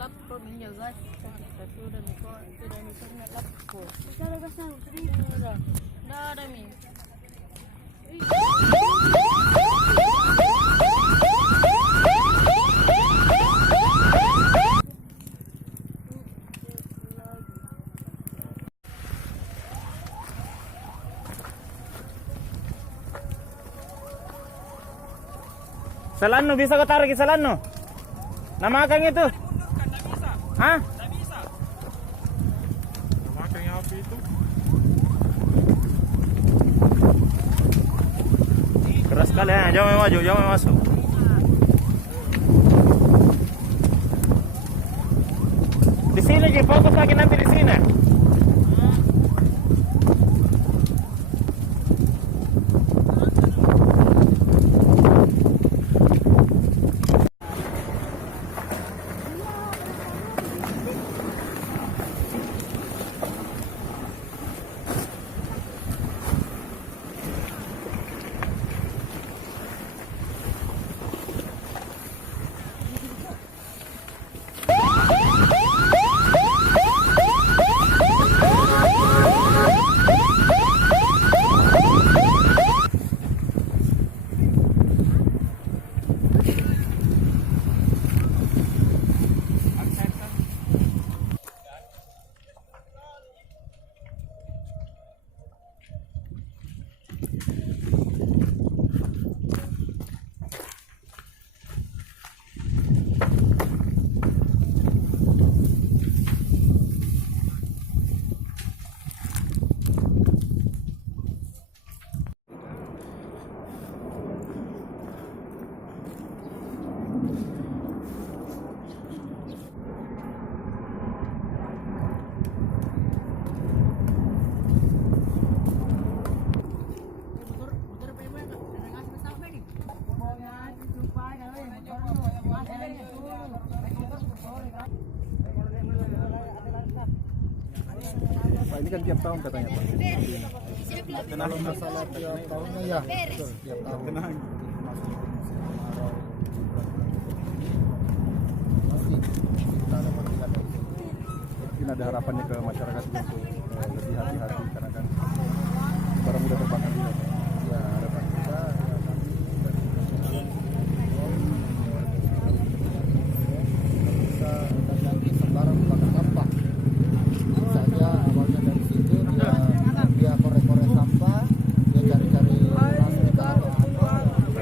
lắp có miếng nhiều gaiแต่คือเดี๋ยวนี้ก็คือเดี๋ยวนี้ก็ไม่รับโผล่ Cara pasang tadi. dah ada mi Salano, bisa kau tarik ke Salano? Nama akang itu? Hah? Nama akang yang api itu? Keras sekali ya, jangan maju, jangan masuk. Di sini aja, fokus lagi nanti di sini. Pak, ini kan tiap tahun katanya Pak. Tenang masalah tiap tahunnya ya. Betul, tiap tahun. Tenang. Mungkin ada harapannya ke masyarakat juga untuk lebih hati-hati karena kan barang mudah terbakar juga. Ya harapan kita ya nanti bisa lagi sembarang bakar sampah. Saja awalnya dari situ dia korek-korek sampah, dia cari-cari plastik atau apa, lalu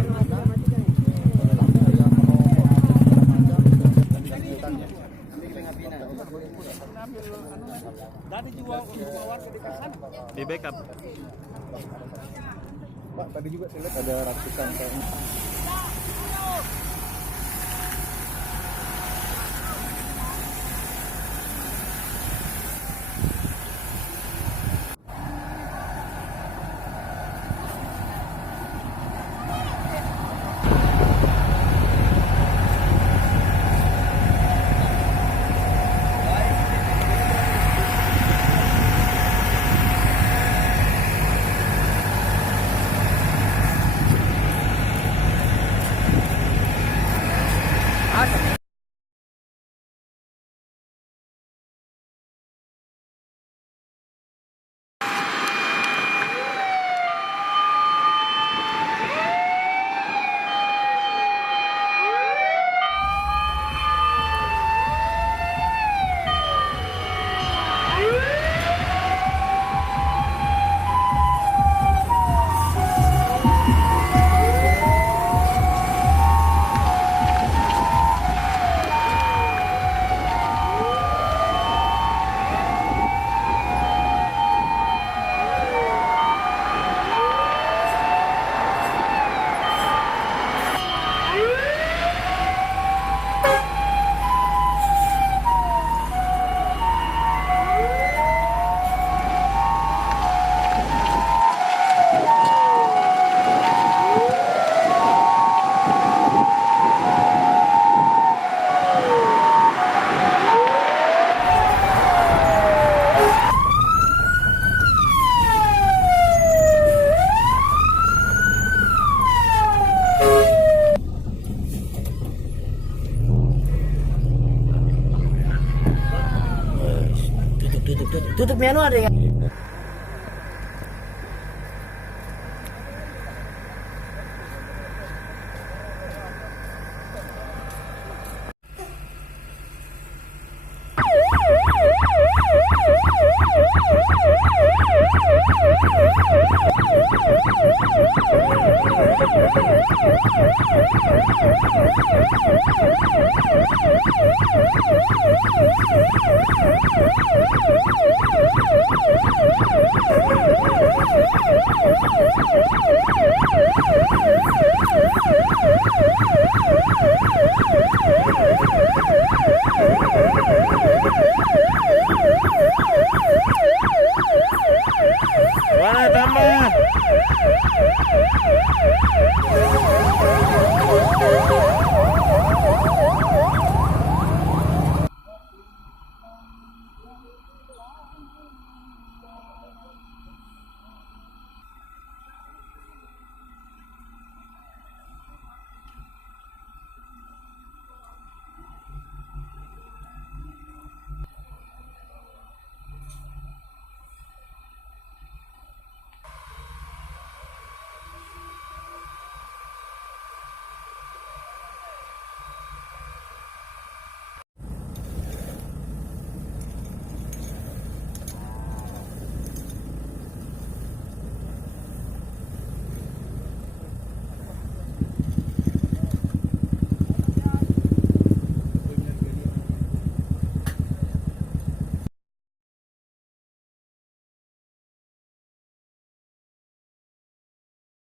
dia merokok macam kegiatannya. Tadi juga di backup. Pak, tadi juga saya lihat ada ratusan kayaknya. tutupnya anu ada yang